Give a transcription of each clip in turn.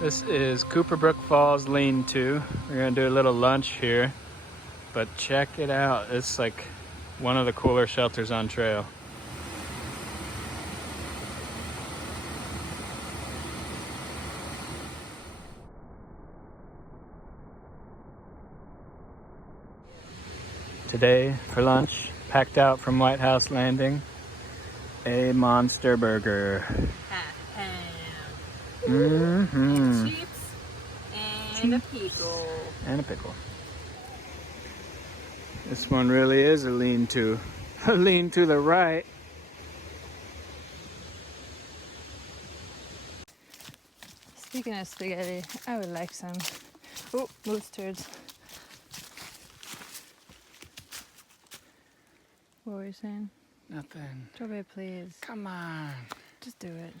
This is Cooper Brook Falls Lean-To. We're gonna do a little lunch here, but check it out. It's like one of the cooler shelters on trail. Today for lunch, packed out from White House Landing, a monster burger. And chips and a pickle. And a pickle. This one really is a lean-to. A lean to the right. Speaking of spaghetti, I would like some. Oh, moose turds. What were you saying? Nothing. Toby, please. Come on. Just do it.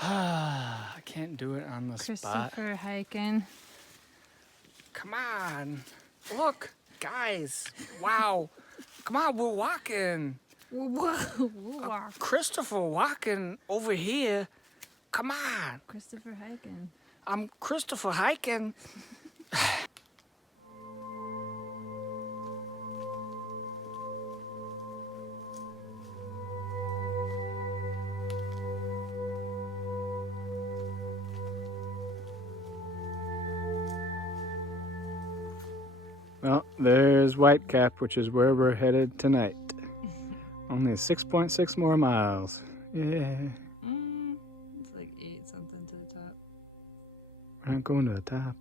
I can't do it on the spot. Christopher hiking. Come on. Look, guys. Wow. Come on, we're walking. Christopher walking over here. Come on. Christopher hiking. I'm Christopher hiking. Well, there's Whitecap, which is where we're headed tonight. Only 6.6 more miles. Yeah. It's like 8 something to the top. We're not going to the top.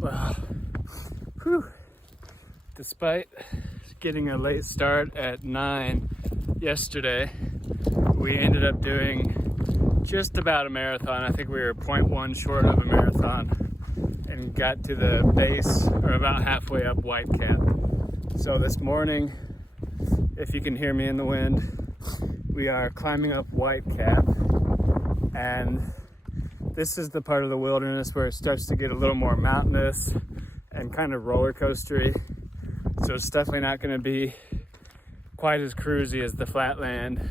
Well, despite getting a late start at 9 yesterday, we ended up doing just about a marathon. I think we were 0.1 short of a marathon and got to the base, or about halfway up Whitecap. So this morning, if you can hear me in the wind, we are climbing up Whitecap, and this is the part of the wilderness where it starts to get a little more mountainous and kind of roller coastery. So it's definitely not going to be quite as cruisy as the flatland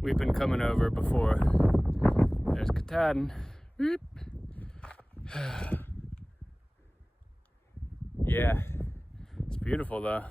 we've been coming over before. There's Katahdin. Yeah, it's beautiful though.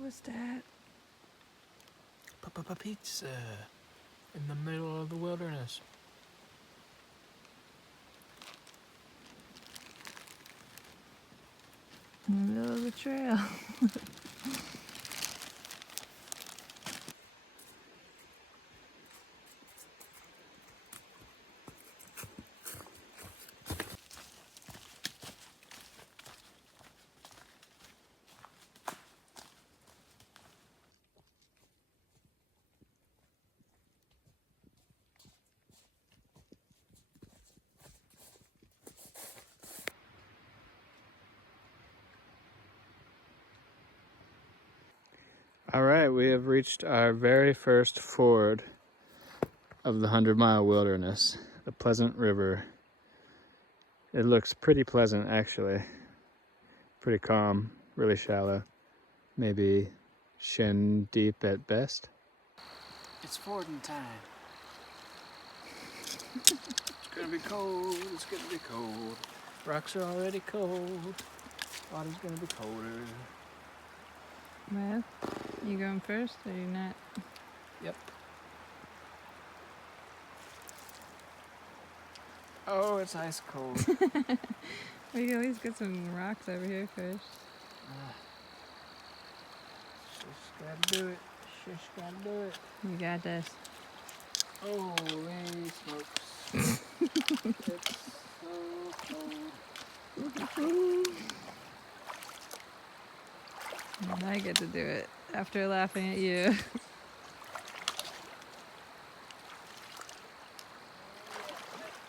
What's that? Pizza in the middle of the wilderness. In the middle of the trail. All right, we have reached our very first ford of the 100-mile wilderness, the Pleasant River. It looks pretty pleasant, actually. Pretty calm, really shallow. Maybe shin deep at best. It's fording time. It's gonna be cold, it's gonna be cold. Rocks are already cold. Water's gonna be colder. Well, you going first or you not? Yep. Oh, it's ice cold. We can at least get some rocks over here first. Just gotta do it. Just gotta do it. You got this. Holy smokes. It's so cold. And I get to do it after laughing at you.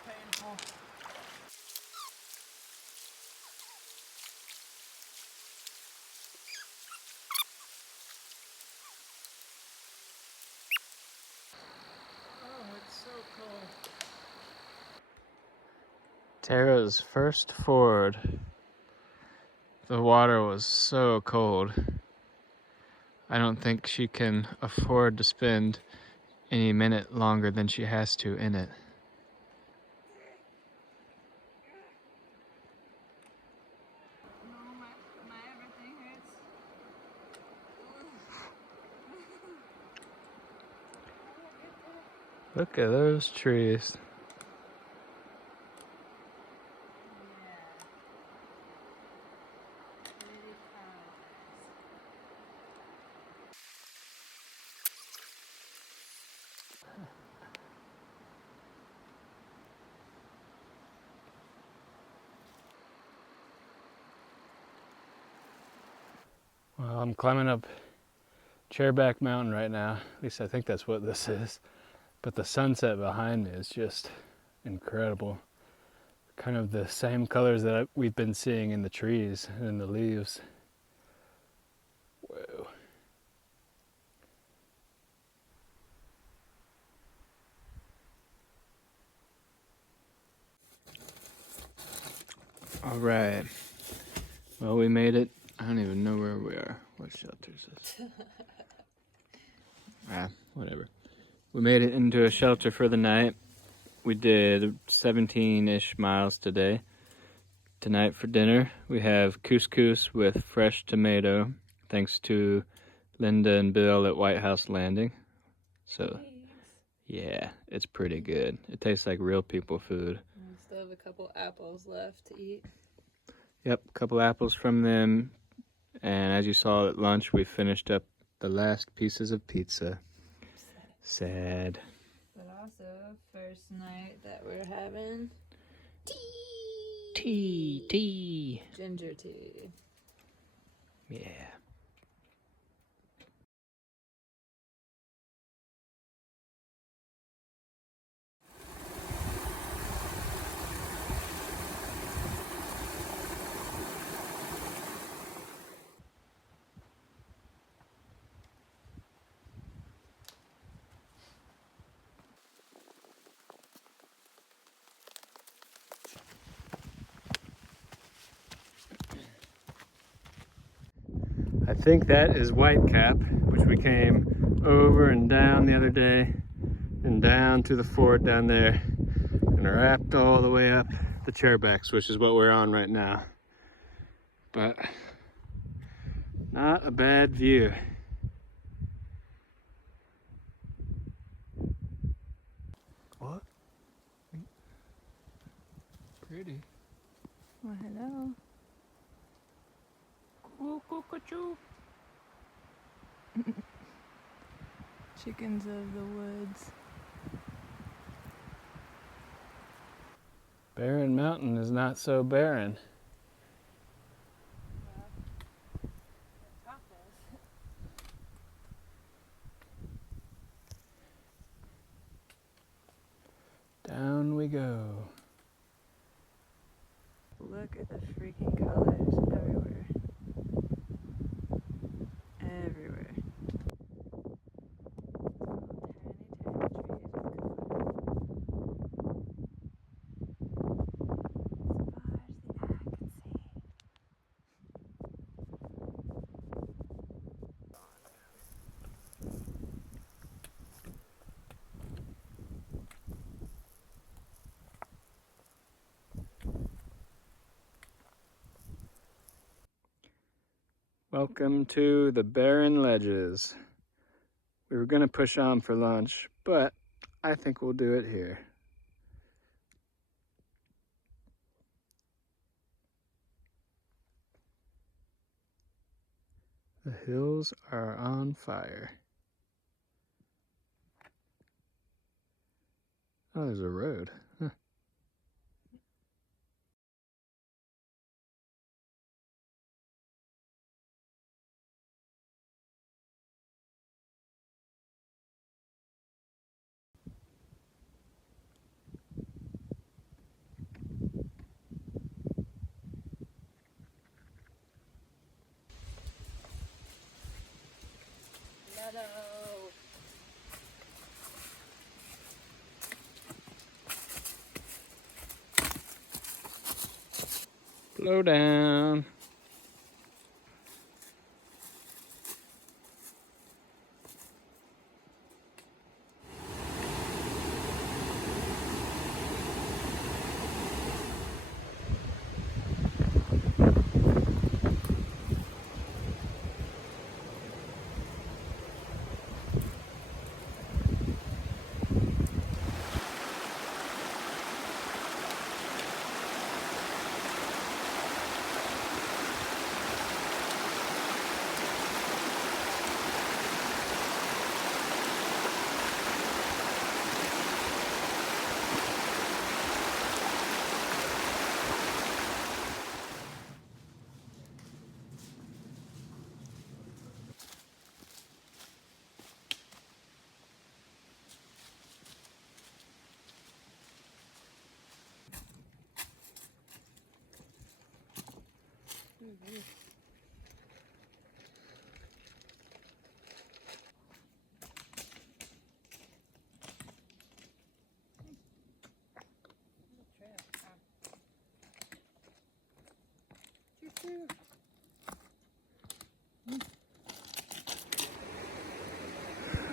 Painful. Oh, it's so cold. Tara's first ford. The water was so cold. I don't think she can afford to spend any minute longer than she has to in it. My everything hurts. Look at those trees. Well, I'm climbing up Chairback Mountain right now. At least I think that's what this is. But the sunset behind me is just incredible. Kind of the same colors that we've been seeing in the trees and in the leaves. Whoa. All right. Well, we made it. I don't even know where we are. What shelter is this? Whatever. We made it into a shelter for the night. We did 17-ish miles today. Tonight for dinner, we have couscous with fresh tomato, thanks to Linda and Bill at White House Landing. So, yeah, it's pretty good. It tastes like real people food. We still have a couple apples left to eat. Yep, a couple apples from them. And as you saw at lunch, we finished up the last pieces of pizza. Sad. But also, first night that we're having Tea. ginger tea. Yeah. I think that is Whitecap, which we came over and down the other day, and down to the fort down there, and wrapped all the way up the Chairbacks, which is what we're on right now. But not a bad view. What? Pretty. Well, hello. Chickens of the woods. Barren Mountain is not so barren. Down we go. Look at the freaking colors everywhere. Everywhere. Welcome to the Barren Ledges. We were gonna push on for lunch, but I think we'll do it here. The hills are on fire. Oh, there's a road. Huh. Blow down.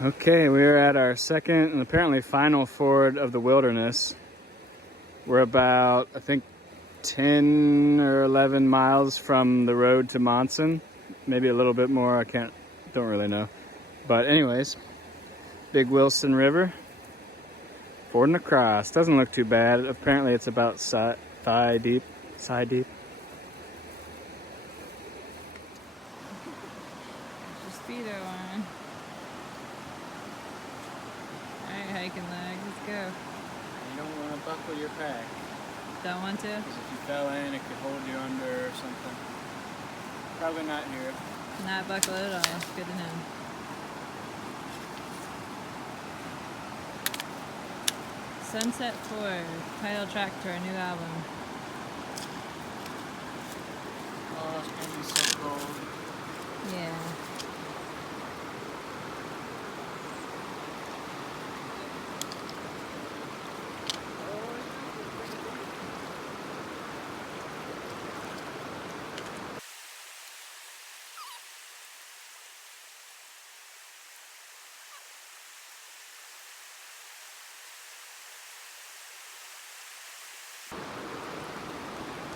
Okay, we're at our second and apparently final ford of the wilderness. We're about, I think, 10 or 11 miles from the road to Monson. Maybe a little bit more, don't really know. But anyways, Big Wilson River, fording across. Doesn't look too bad. Apparently it's about thigh deep. Speedo on. Alright, hiking legs, let's go. You don't want to buckle your pack. Don't want to? Because if you fell in, it could hold you under or something. Probably not here. Not buckle at all. Good to know. Sunset 4, title track to our new album. Oh, it's going to be so cold. Yeah.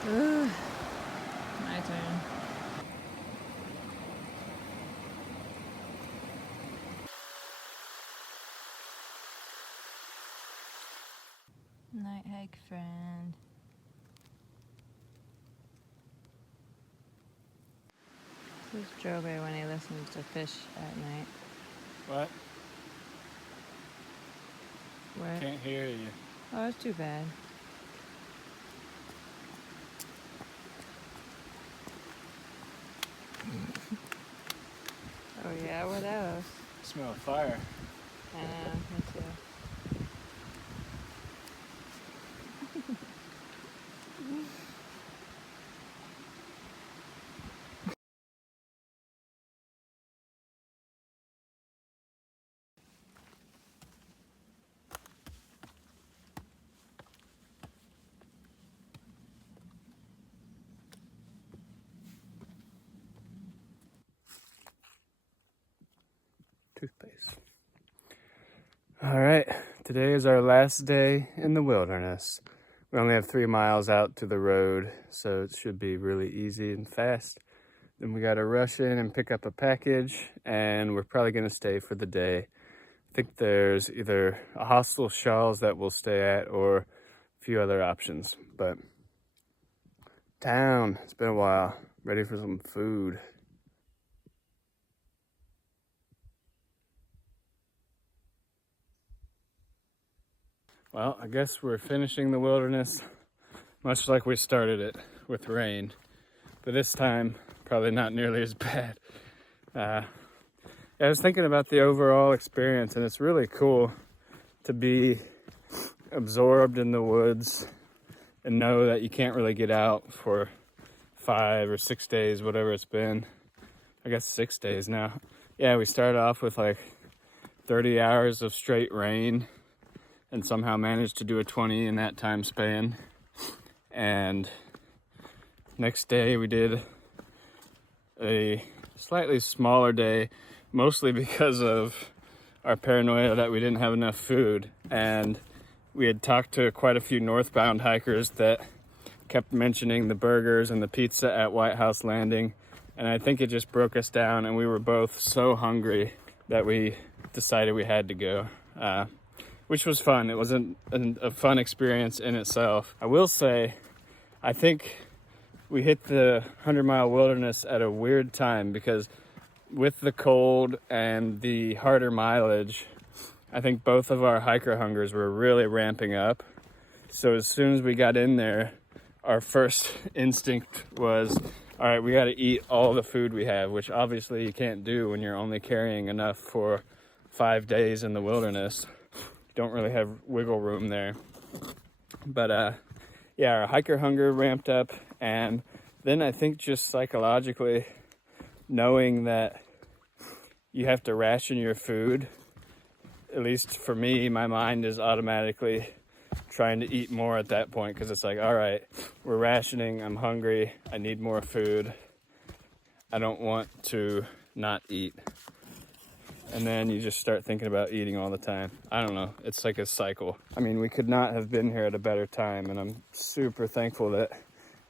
Ooh, my turn. Night hike, friend. This is Joby when he listens to fish at night. What? What? Can't hear you. Oh, that's too bad. Oh yeah, what else? Smell fire. I know, me too. Toothpaste. All right, today is our last day in the wilderness. We only have 3 miles out to the road, so it should be really easy and fast. Then we gotta rush in and pick up a package, and we're probably gonna stay for the day. I think there's either a hostel Shaw's that we'll stay at or a few other options. But town, it's been a while. Ready for some food. Well, I guess we're finishing the wilderness much like we started it, with rain. But this time, probably not nearly as bad. I was thinking about the overall experience, and it's really cool to be absorbed in the woods and know that you can't really get out for 5 or 6 days, whatever it's been. I guess 6 days now. Yeah, we started off with like 30 hours of straight rain and somehow managed to do a 20 in that time span. And next day we did a slightly smaller day, mostly because of our paranoia that we didn't have enough food. And we had talked to quite a few northbound hikers that kept mentioning the burgers and the pizza at White House Landing. And I think it just broke us down, and we were both so hungry that we decided we had to go, which was fun. It was a fun experience in itself. I will say, I think we hit the 100-mile wilderness at a weird time, because with the cold and the harder mileage, I think both of our hiker hungers were really ramping up. So as soon as we got in there, our first instinct was, all right, we got to eat all the food we have, which obviously you can't do when you're only carrying enough for 5 days in the wilderness. You don't really have wiggle room there. But yeah, our hiker hunger ramped up, and then I think just psychologically knowing that you have to ration your food, at least for me, my mind is automatically trying to eat more at that point, because it's like, all right, we're rationing, I'm hungry, I need more food, I don't want to not eat. And then you just start thinking about eating all the time. I don't know, it's like a cycle. I mean, we could not have been here at a better time, and I'm super thankful that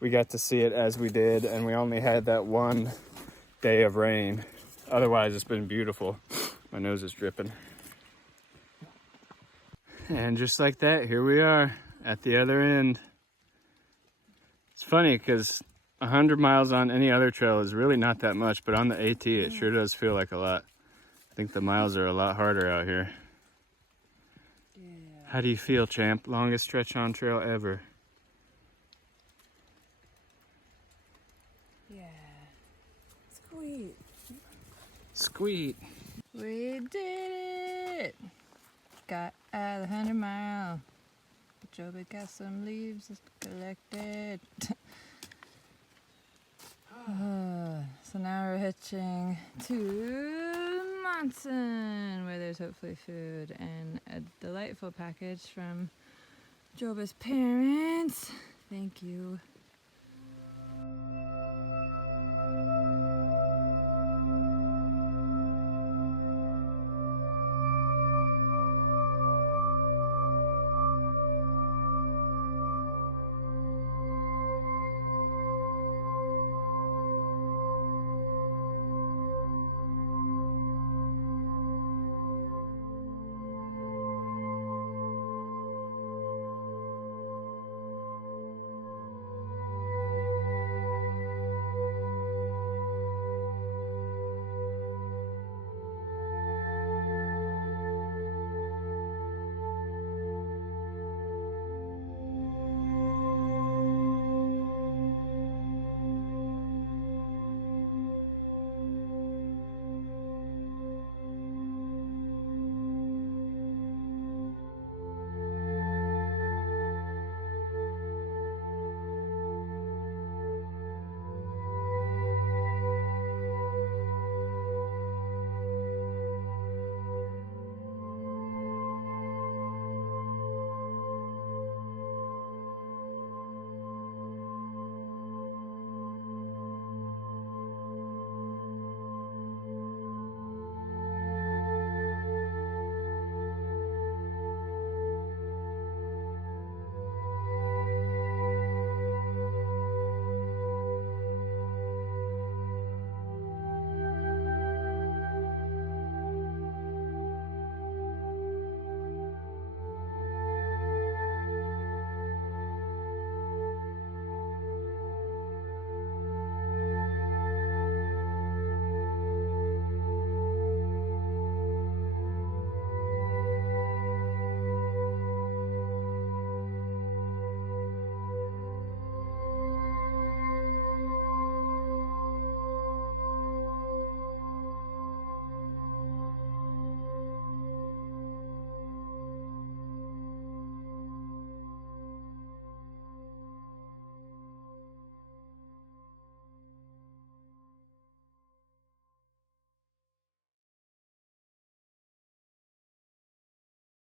we got to see it as we did, and we only had that one day of rain. Otherwise, it's been beautiful. My nose is dripping. And just like that, here we are at the other end. It's funny because 100 miles on any other trail is really not that much, but on the AT, it sure does feel like a lot. I think the miles are a lot harder out here. Yeah. How do you feel, champ? Longest stretch on trail ever. Yeah. Sweet. Sweet. We did it. Got out of the 100-mile. Joby got some leaves collected. So now we're hitching to Monson, where there's hopefully food and a delightful package from Joba's parents. Thank you.